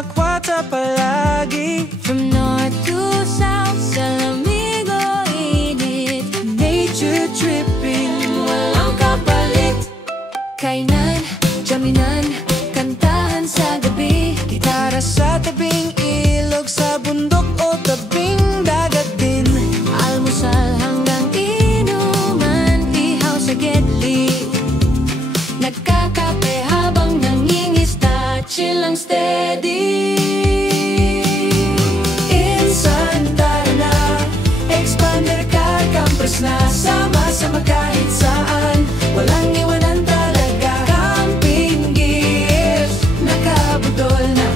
Lakwata palagi. From north to south, sa lamig o init, nature tripping, walang kapalit. Kainan, jaminan, kantahan sa gabi, gitara sa tabing ilog, sa bundok o tabing dagat din. Almusal hanggang inuman, ihaw sa gedli, nagkakape habang nangingista, chill lang steady. Insan, tara na, expander ka, campers na, sama-sama kahit saan, walang iwanan talaga. Camping gears, nakabudol na,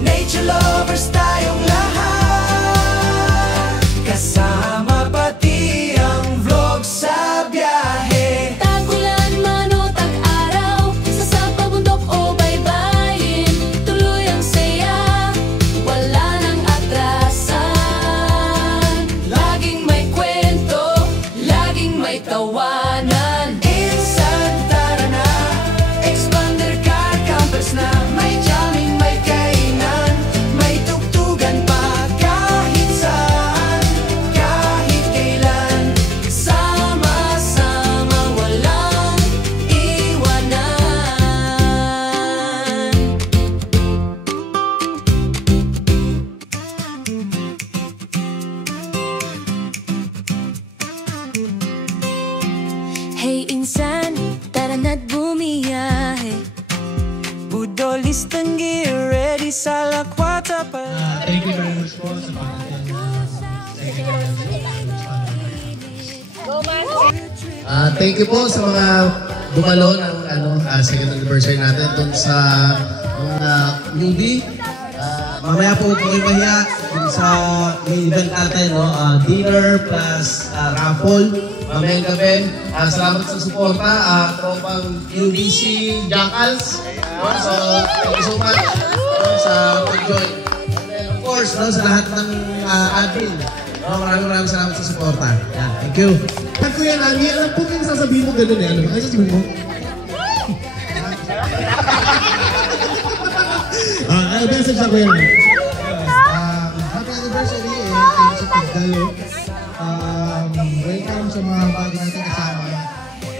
nature lovers tayong lahat, kasama pati ang vlog sa biyahe. Tag-ulan man o tag-araw, sa sapa, bundok o baybayin, tuloy ang saya, wala nang atrasan. Laging may kwento, laging may tawanan. Insan, tara na, expander ka, campers na, may jamming, may kainan, may tugtugan pa kahit saan, kahit kailan, sama-sama walang iwanan. Hey insan, tara na't bumiyahe, budolistang gear ready sa Lakwata pa. Thank you very much po sa thank you po sa mga dumalo ng second anniversary natin dun sa mga newbie. Mamaya po huwag kayo mahiya dun sa may event natin, no? Dinner plus raffle mamayang gabi. Salamat sa suporta, tropang UBC Jackals, no? So thank you so much, no? Sa pag-join. And then of course, no? Sa lahat ng admin, no? Maraming salamat sa suporta. Yan, thank you. At Kuya Nani, alam po kung sasabihin mo gano'n eh. Ano ba? Ay, sasabihin mo? Ano message sa Kuya Nani? Happy anniversary eh. Thank you sa pagdalo. Welcome sa mga bago natin kasama.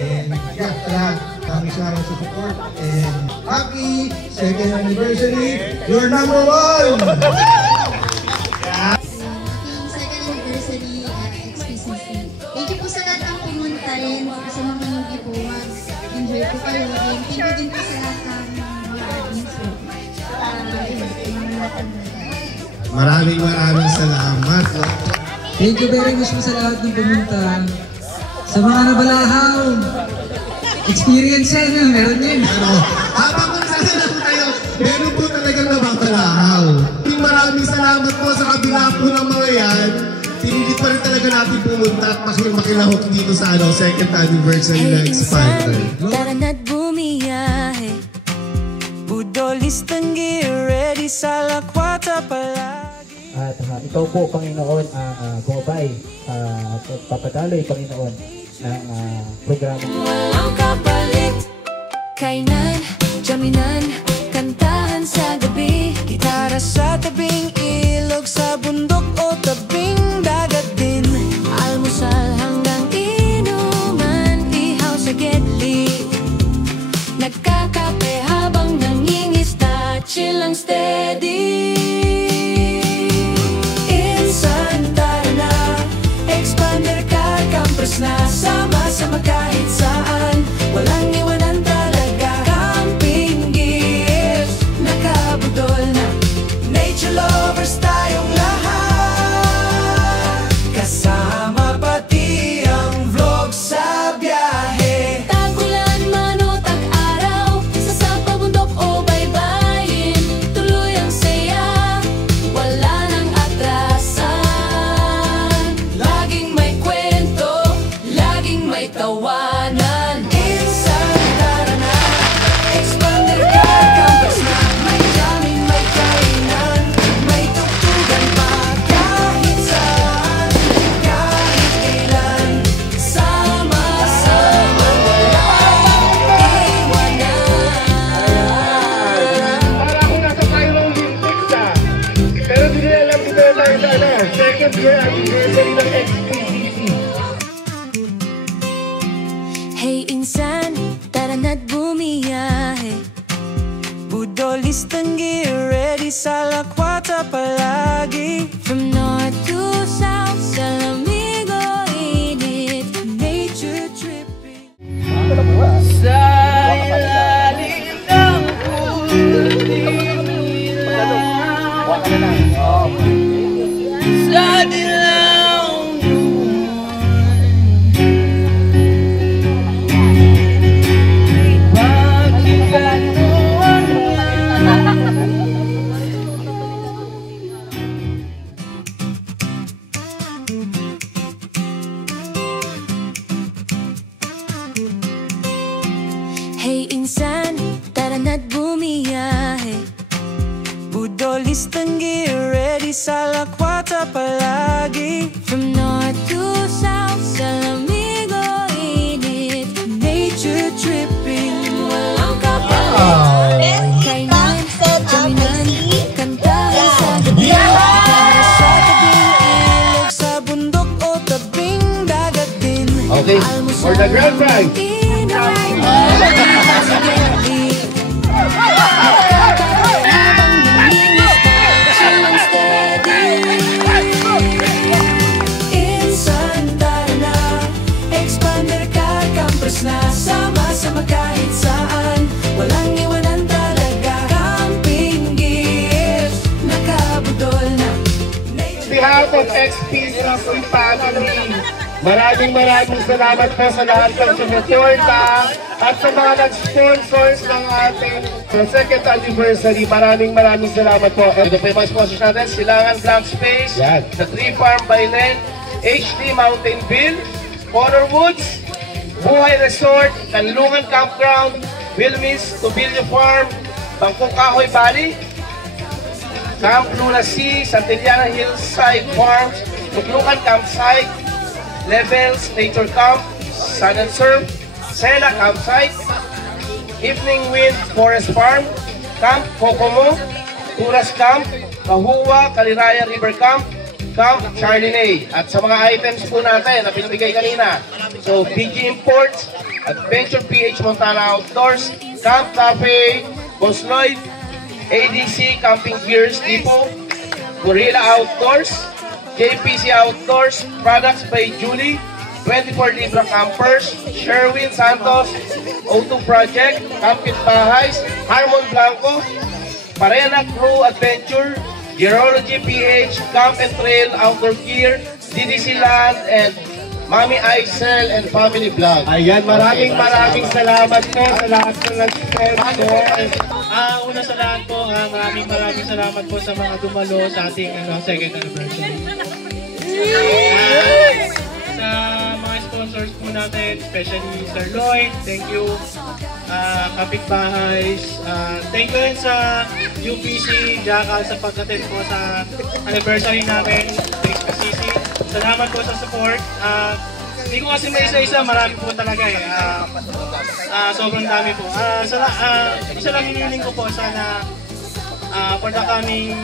And yeah, talaga, maraming salamat sa support. And happy second anniversary. You're number one! Second anniversary XPCC. Thank you po sa lahat ng pumunta rin, sa mga hindi po, enjoy po kayo. And thank you din po sa lahat ng mga admins po. Maraming salamat. Thank you very much po sa lahat ng pumunta. Sa mga nabalahaw, experience yan, meron yun. Habang magsasalat tayo, meron po talagang nababalahaw. Maraming salamat po sa kabila po ng mga yan. Pinilit pa rin talaga natin pumunta at makilahok dito sa second anniversary ng Expander. Tara na't bumiyahe, budolistang gear ready sa Lakwata palagi. At ikaw po, Panginoon, ang gumabay at papadaloy, Panginoon, ng programa. Walang kapalit, kainan, jaminan, kantahan sa gabi, gitara sa tabing ilog, sa bundok o tabing dagat din. Almusal hanggang inuman, ihaw sa gedli, nagkakape habang nangingista, chill lang steady. Insan, tara na, expander ka, campers na, sama-sama kahit saan, walang iwanan talaga. Camping gears, nakabudol na, nature lovers tayong lahat, kasama pati ang vlog sa biyahe. Tag-ulan man o tag-araw, sa sapa, bundok o baybayin, tuloy ang saya, wala nang atrasan. Laging may kwento, laging may tawanan. year anniversary ng XPCC. Hey insan, tara na't bumiyahe. Budolis tanggi, ready sa lakwata palagi. From north to south, sa Lamigo init, nature tripping. Sa ilalim ng sa dilaw Hey insan, tara na't bumiyahe. Budolis tanggi, ready sa lakwata palagi. From north to south, sa Lamigo init, nature tripping, walang kapalit. Kainan, jaminan, kantahan sa gabi. Para sa tabing ilog, sa bundok o tabing dagat din. Okay, for the grand prize. Na sama-sama kahit saan, walang iwanan talaga. Camping gears, nakabudol na. On behalf of XPCC family, maraming salamat po sa lahat ng sumuporta at sa mga nag-sponsors ng ating second anniversary. Maraming salamat po. Ito po yung mga sponsors natin, Silangan Blank Space, The Tree Farm by Len, HD Mountain View, Honor Woods, Buhay Resort, Kanlungan Campground, Wilmis, Tubilio Farm, Bangkok Kahoy Valley, Camp Luna Sea, Santillana Hillside Farms, Tuklukan Campsite, Levels Nature Camp, Sun and Surf, Sela Campsite, Evening Wind Forest Farm, Camp Kokomo, Turas Camp, Kahuwa, Kaliraya River Camp, Camp Charlinay. At sa mga items po natin na pinibigay kanina, so PG Imports, Adventure PH Montana Outdoors, Camp Cafe, Boss Lloyd, ADC Camping Gears Depot, Gorilla Outdoors, JPC Outdoors, Products by Julie, 24 Libra Campers, Sherwin Santos, O2 Project, Campit Bahays, Harmon Blanco, Parena Crew Adventure, Geology PH, Camp and Trail Outdoor Gear, DDC Land, and Mami Aisel and Family Vlog. Ayan, maraming salamat po sa lahat ng nag-sponsor. Una sa lahat po, maraming salamat po sa mga dumalo sa ating second anniversary. Sa mga sponsors po natin, especially Sir Lloyd, thank you. Kapitbahays, thank you rin sa UPC, Jackal sa pag-attend po sa anniversary namin, XPCC. Salamat po sa support. Hindi ko kasi may isa-isa, marami po talaga eh. Sobrang dami po. Isa lang hinihiling ko po, sana for the coming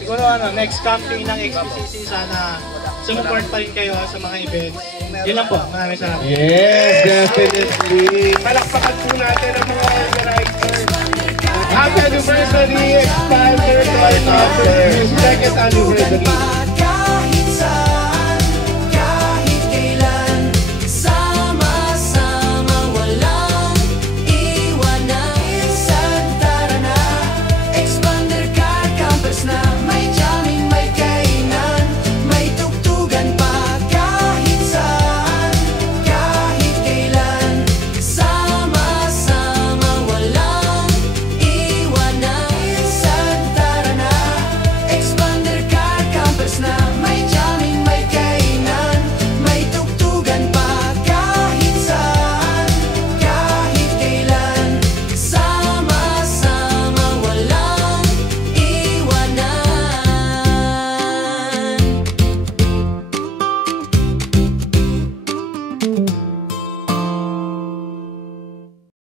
siguro next camping ng XPCC, sana sumupport pa rin kayo sa mga events. Yun lang po. Maraming salamat. Yes, definitely. Palakpakan po natin ang mga organizers. Happy anniversary, Expander, second anniversary.